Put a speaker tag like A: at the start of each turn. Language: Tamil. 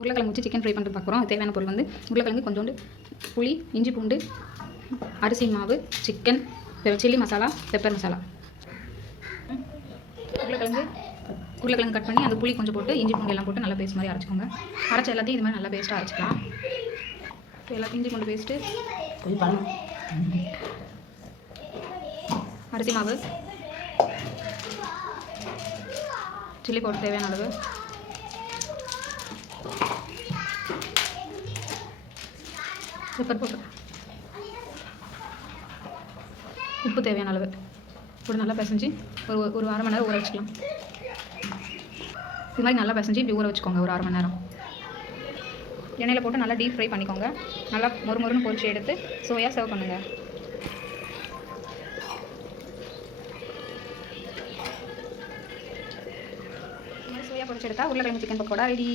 A: உருளைக்கிழங்கு வச்சு சிக்கன் ஃப்ரை பண்ணிட்டு பார்க்குறோம் தேவையான பொருள் வந்து உருளைக்கிழங்கு கொஞ்சோண்டு புளி இஞ்சி பூண்டு அரிசி மாவு chicken chilli masala pepper masala உருளைக்கிழங்கு உருளைக்கிழங்கு கட் பண்ணி அந்த புளி கொஞ்சம் போட்டு இஞ்சி பூண்டு எல்லாம் போட்டு நல்லா பேஸ்ட் மாதிரி அரைச்சிக்கோங்க. அரைச்ச எல்லாத்தையும் இது மாதிரி நல்லா பேஸ்ட்டாக அரைச்சிக்கலாம். இப்போ எல்லாத்தையும் இஞ்சி பூண்டு பேஸ்ட்டு அரிசி மாவு. சில்லி பவுடர் தேவையான அளவு. பெப்பர் போட்டு உப்பு தேவையான அளவு. இப்படி நல்லா பிசைஞ்சு ஒரு ஒரு அரை மணி நேரம் ஊற வச்சுக்கலாம். இது மாதிரி நல்லா பிசைஞ்சு இப்படி ஊற வச்சுக்கோங்க ஒரு அரை மணி நேரம். எண்ணெயில் போட்டு நல்லா டீப் ஃப்ரை பண்ணிக்கோங்க. நல்லா மொறு மொறுன்னு பொரிச்சு எடுத்து சுவையாக சர்வ் பண்ணுங்கள் சுவையாக பொரிச்சு எடுத்தால் உருளைக்கிழங்கு சிக்கன் பக்கோடா ரெடி